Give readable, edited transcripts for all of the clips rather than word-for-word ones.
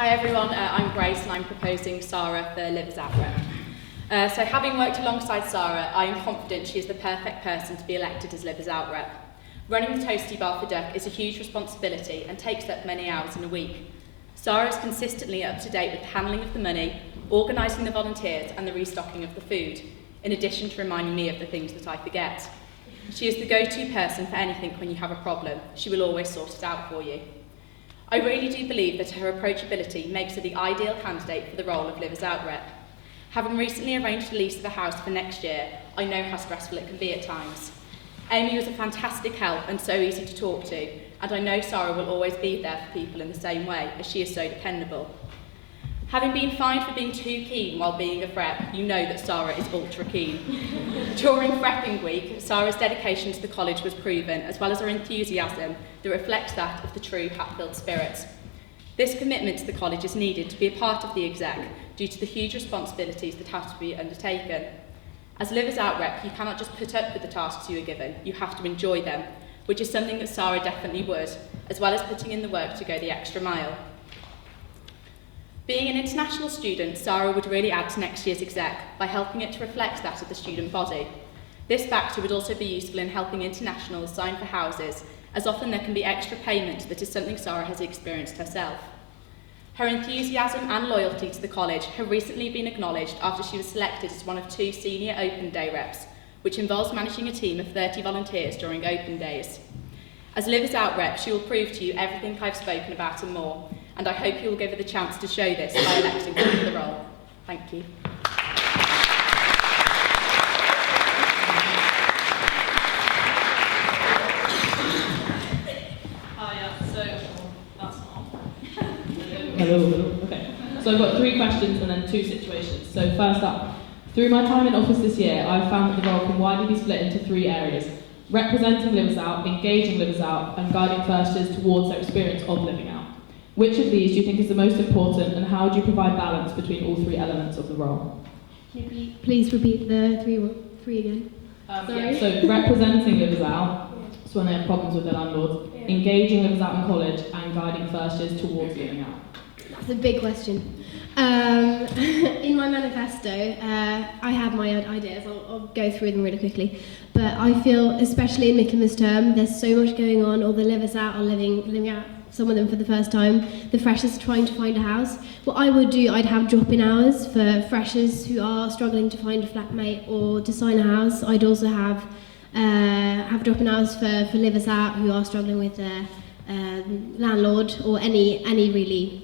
Hi everyone, I'm Grace and I'm proposing Sarah for Live Us Out Rep. So having worked alongside Sarah, I am confident she is the perfect person to be elected as Live Us Out Rep. Running the Toasty Bar for Duck is a huge responsibility and takes up many hours in a week. Sarah is consistently up to date with the handling of the money, organising the volunteers and the restocking of the food, in addition to reminding me of the things that I forget. She is the go-to person for anything when you have a problem. She will always sort it out for you. I really do believe that her approachability makes her the ideal candidate for the role of Live Us Out Rep. Having recently arranged a lease of the house for next year, I know how stressful it can be at times. Amy was a fantastic help and so easy to talk to, and I know Sarah will always be there for people in the same way, as she is so dependable. Having been fined for being too keen while being a Frep, you know that Sarah is ultra keen. During Frepping Week, Sarah's dedication to the college was proven, as well as her enthusiasm that reflects that of the true Hatfield spirit. This commitment to the college is needed to be a part of the exec due to the huge responsibilities that have to be undertaken. As Live Us Out Rep, you cannot just put up with the tasks you are given, you have to enjoy them, which is something that Sarah definitely would, as well as putting in the work to go the extra mile. Being an international student, Sarah would really add to next year's exec by helping it to reflect that of the student body. This factor would also be useful in helping internationals sign for houses, as often there can be extra payment that is something Sarah has experienced herself. Her enthusiasm and loyalty to the college have recently been acknowledged after she was selected as one of 2 senior Open Day reps, which involves managing a team of 30 volunteers during Open Days. As Live Us Out Rep, she will prove to you everything I've spoken about and more, and I hope you will give her the chance to show this by electing her for the role. Thank you. Hello. Okay. So I've got 3 questions and then 2 situations. So first up, through my time in office this year, I've found that the role can widely be split into 3 areas: representing Live Us Out, engaging Live Us Out, and guiding firsters towards their experience of living out. Which of these do you think is the most important, and how do you provide balance between all 3 elements of the role? Please repeat the three again. Sorry. So representing Live Us Out, so when they have problems with their landlords, engaging Live Us Out in college, and guiding firsters towards living out. That's a big question. In my manifesto, I have my ideas. I'll go through them really quickly. But I feel, especially in Michaelmas term, there's so much going on. All the Live Us Out are living out, some of them for the first time. The freshers are trying to find a house. What I would do, I'd have drop-in hours for freshers who are struggling to find a flatmate or to sign a house. I'd also have drop-in hours for Live Us Out who are struggling with their landlord or any really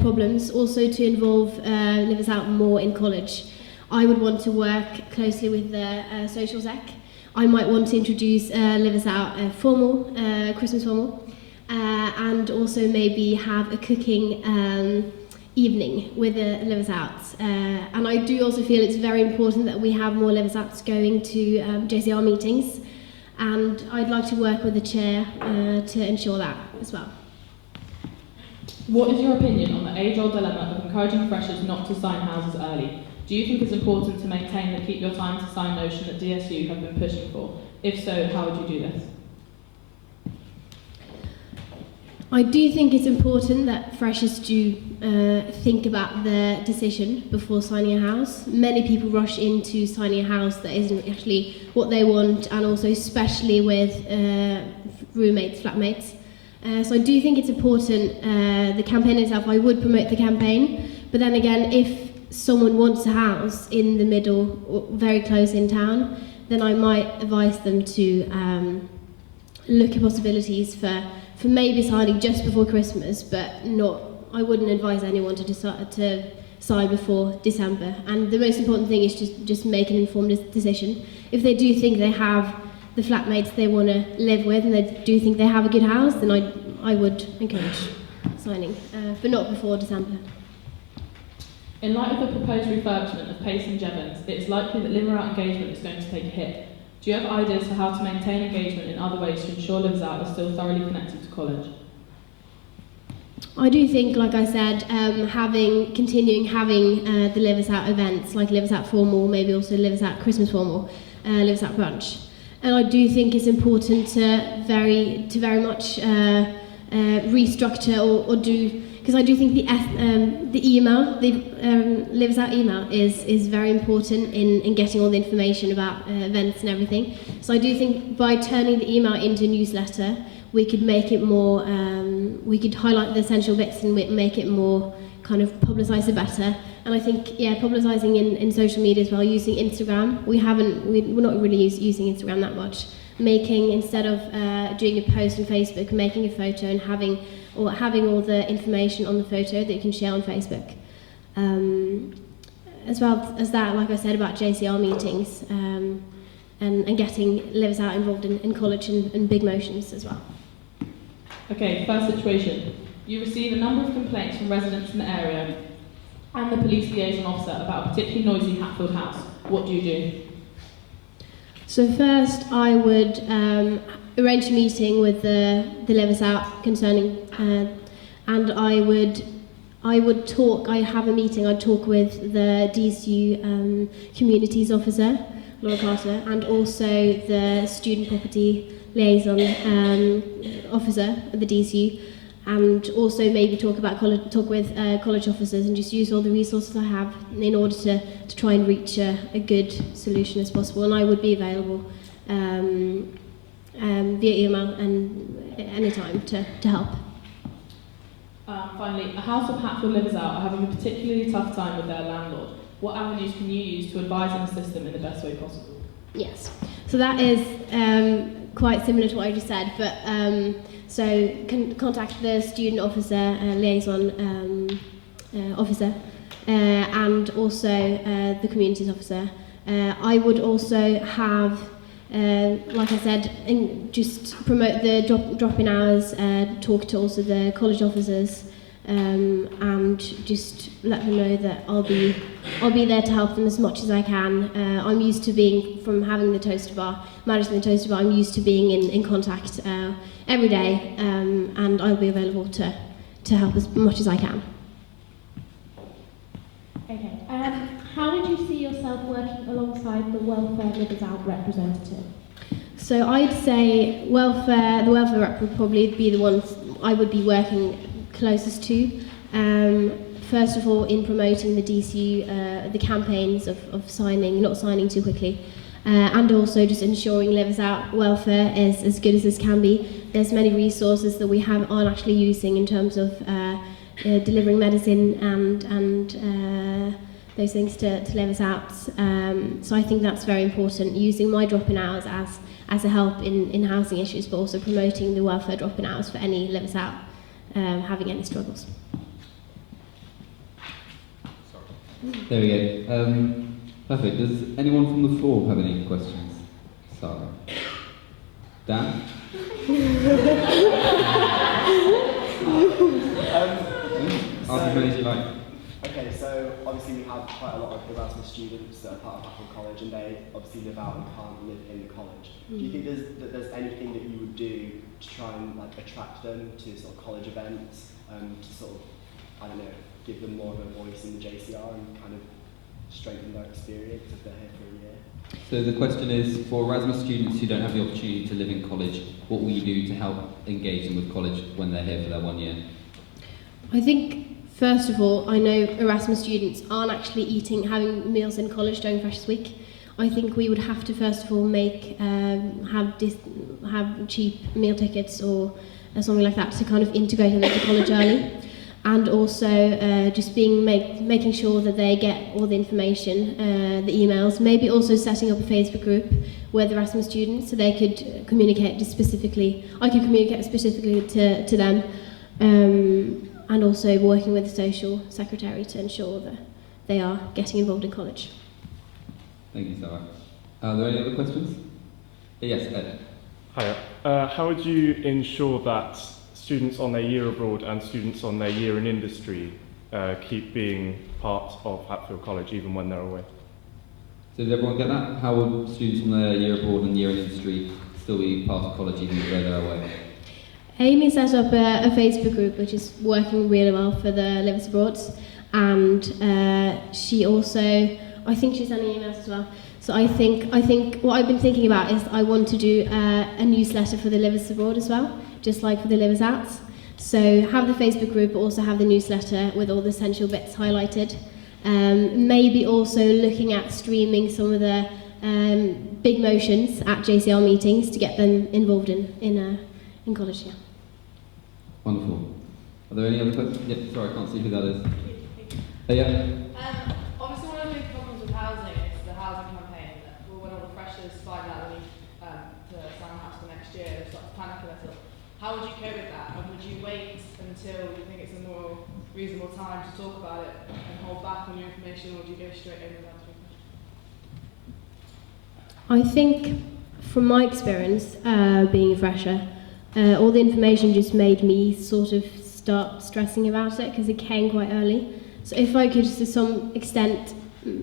problems. Also to involve Live Us Out more in college. I would want to work closely with the social sec. I might want to introduce Live Us Out formal, Christmas formal, and also maybe have a cooking evening with Live Us Out. And I do also feel it's very important that we have more Live Us Outs going to JCR meetings, and I'd like to work with the chair to ensure that as well. What is your opinion on the age-old dilemma of encouraging freshers not to sign houses early? Do you think it's important to maintain the keep your time to sign notion that DSU have been pushing for? If so, how would you do this? I do think it's important that freshers do think about their decision before signing a house. Many people rush into signing a house that isn't actually what they want, and also especially with roommates, flatmates. So I do think it's important, the campaign itself, I would promote the campaign, but then again, if someone wants a house in the middle or very close in town, then I might advise them to look at possibilities for maybe signing just before Christmas, but not. I wouldn't advise anyone to decide to sign before December. And the most important thing is just make an informed decision. If they do think they have the flatmates they want to live with, and they do think they have a good house, then I would encourage signing, but not before December. In light of the proposed refurbishment of Pace and Jevons, it is likely that Live Us Out engagement is going to take a hit. Do you have ideas for how to maintain engagement in other ways to ensure Live Us Out is still thoroughly connected to college? I do think, like I said, continuing having the Live Us Out events, like Live Us Out formal, maybe also Live Us Out Christmas formal, Live Us Out brunch. And I do think it's important to very much restructure or do because I do think the email, the Lives Out email is very important in getting all the information about events and everything. So I do think by turning the email into a newsletter, we could make it more, we could highlight the essential bits and make it more kind of publicise it better. And I think, yeah, publicising in social media as well, using Instagram. We're not really using Instagram that much. Making, instead of doing a post on Facebook, making a photo and having all the information on the photo that you can share on Facebook. As well as that, like I said about JCR meetings, and getting Lives Out involved in college and big motions as well. Okay, first situation. You receive a number of complaints from residents in the area and the police liaison officer about a particularly noisy Hatfield house. What do you do? So first, I would arrange a meeting with the Lives Out concerning, and I would talk. I have a meeting. I'd talk with the DSU communities officer, Laura Carter, and also the student property liaison officer at the DSU, and also maybe talk with college officers and just use all the resources I have in order to try and reach a good solution as possible. And I would be available via email and anytime to help. Finally, a house of Hatfield Lives Out are having a particularly tough time with their landlord. What avenues can you use to advise and assist them in the best way possible? Yes, so that is quite similar to what I just said, but so contact the student officer, liaison officer, and also the communities officer. I would also have, like I said, just promote the drop-in hours, talk to also the college officers, and just let them know that I'll be there to help them as much as I can. I'm used to being, from having the toaster bar, managing the toaster bar, I'm used to being in contact every day, and I'll be available to help as much as I can. Okay. How would you see yourself working alongside the Welfare Lives Out representative? So I'd say the welfare rep would probably be the ones I would be working closest to. First of all, in promoting the DCU, the campaigns of not signing too quickly, and also just ensuring Lives Out welfare is as good as this can be. There's many resources that we aren't actually using in terms of delivering medicine and those things to Lives Out. So I think that's very important, using my drop-in hours as a help in housing issues, but also promoting the welfare drop-in hours for any Lives Out having any struggles. There we go. Perfect. Does anyone from the floor have any questions? Sarah? Dan? Ask as many as you like. Okay, so obviously we have quite a lot of Erasmus students that are part of Hatfield College, and they obviously live out and can't live in the college. Do you think there's anything that you would do to try and attract them to sort of college events, to sort of, I don't know, give them more of a voice in the JCR and kind of strengthen their experience if they're here for a year? So the question is, for Erasmus students who don't have the opportunity to live in college, what will you do to help engage them with college when they're here for their 1 year? I think, first of all, I know Erasmus students aren't actually having meals in college during Freshers Week. I think we would have to, first of all, have cheap meal tickets or something like that to kind of integrate them into college early. And also just making sure that they get all the information, the emails, maybe also setting up a Facebook group with Erasmus students so they could communicate I could communicate specifically to them, and also working with the social secretary to ensure that they are getting involved in college. Thank you, Sarah. Are there any other questions? Yes, Ed. Hiya. How would you ensure that students on their year abroad and students on their year in industry keep being part of Hatfield College even when they're away? So did everyone get that? How will students on their year abroad and year in industry still be part of college even though they're away? Amy set up a Facebook group which is working really well for the Lives Abroad, and she also, I think she's sending emails as well. So I think what I've been thinking about is I want to do a newsletter for the Lives Abroad as well, just like for the Lives Out. So have the Facebook group, but also have the newsletter with all the essential bits highlighted. Maybe also looking at streaming some of the big motions at JCR meetings to get them involved in college. Yeah. Wonderful. Are there any other questions? Yep, sorry, I can't see who that is. Oh, yeah. Obviously, one of the big problems with housing is the housing campaign. When all the freshers find out they need to sign a house for next year, they start to panic a little. How would you cope with that? And would you wait until you think it's a more reasonable time to talk about it and hold back on your information, or would you go straight in with that? I think, from my experience, being a fresher, all the information just made me sort of start stressing about it because it came quite early. So if I could, to some extent,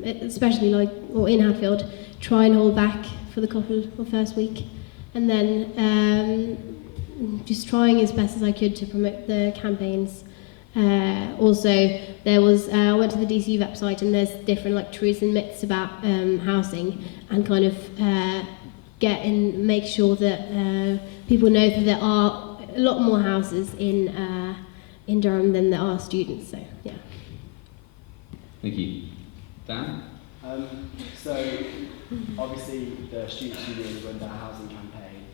especially in Hatfield, try and hold back for the couple of first week, and then just trying as best as I could to promote the campaigns. Also, there was I went to the DCU website, and there's different truths and myths about housing, and kind of make sure that people know that there are a lot more houses in Durham than there are students. So yeah. Thank you. Dan? So, obviously, the Students' Union run their housing campaign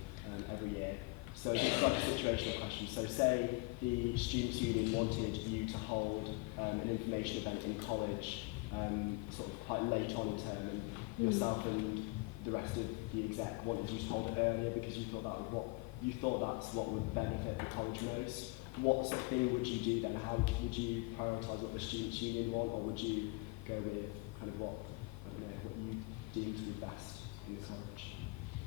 every year. So, this is like a situational question. So, say the Students' Union wanted you to hold an information event in college, sort of quite late on in term, and yourself and the rest of the exec wanted you to hold it earlier because you thought that's what would benefit the college most. What sort of thing would you do then? How would you prioritise what the Students' Union want, or would you go with kind of what you deem to be best in the college?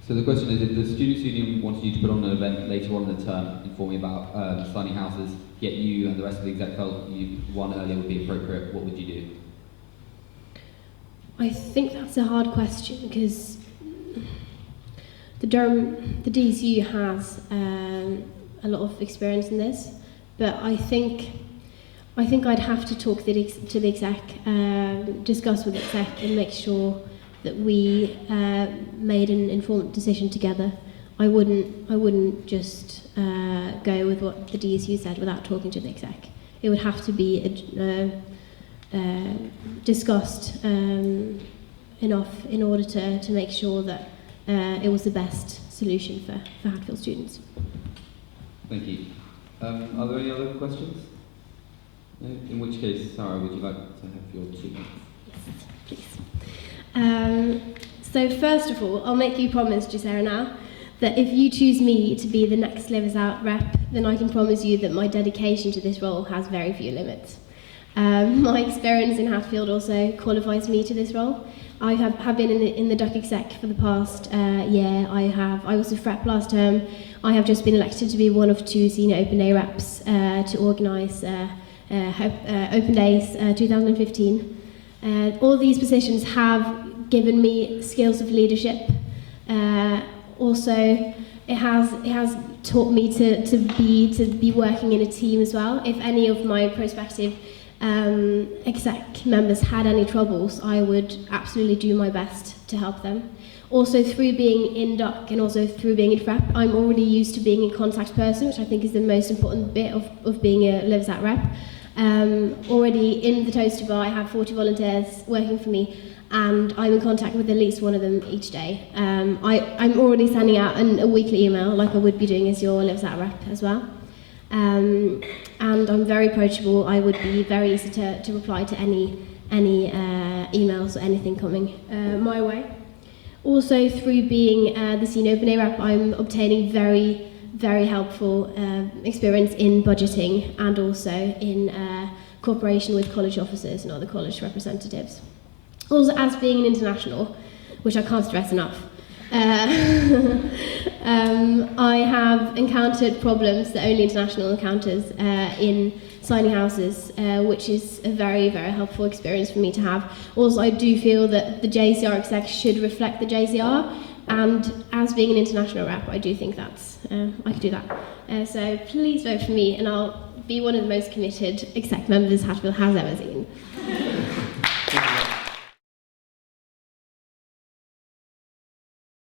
So the question is, if the Students' Union wanted you to put on an event later on in the term informing about signing houses, yet you and the rest of the exec felt one earlier would be appropriate, what would you do? I think that's a hard question because the DCU has a lot of experience in this, but I think I'd have to talk to the exec, discuss with the exec, and make sure that we made an informed decision together. I wouldn't just go with what the DSU said without talking to the exec. It would have to be discussed enough in order to make sure that it was the best solution for Hatfield students. Thank you. Are there any other questions? No? In which case, Sarah, would you like to have your 2 minutes? Yes, please. So first of all, I'll make you promise, Gisera, now, that if you choose me to be the next Livers Out rep, then I can promise you that my dedication to this role has very few limits. My experience in Hatfield also qualifies me to this role. I have been in the Duck Exec for the past year. I was a FREP last term. I have just been elected to be one of 2 senior Open Day reps to organise Open Days 2015. All these positions have given me skills of leadership. Also, it has taught me to be working in a team as well. If any of my prospective exec members had any troubles, I would absolutely do my best to help them. Also, through being in DUC and also through being in FREP, I'm already used to being a contact person, which I think is the most important bit of being a Livers Out rep. Already in the Toasty Bar, I have 40 volunteers working for me, and I'm in contact with at least one of them each day. I'm already sending out a weekly email, like I would be doing as your Livers Out rep as well. And I'm very approachable. I would be very easy to reply to any emails or anything coming my way. Also, through being the senior Open Day rep, I'm obtaining very, very helpful experience in budgeting and also in cooperation with college officers and other college representatives. Also, as being an international, which I can't stress enough, I have encountered problems that only international encounters in signing houses, which is a very, very helpful experience for me to have. Also, I do feel that the JCR exec should reflect the JCR, and as being an international rep, I do think that's I could do that. So please vote for me, and I'll be one of the most committed exec members Hatfield has ever seen.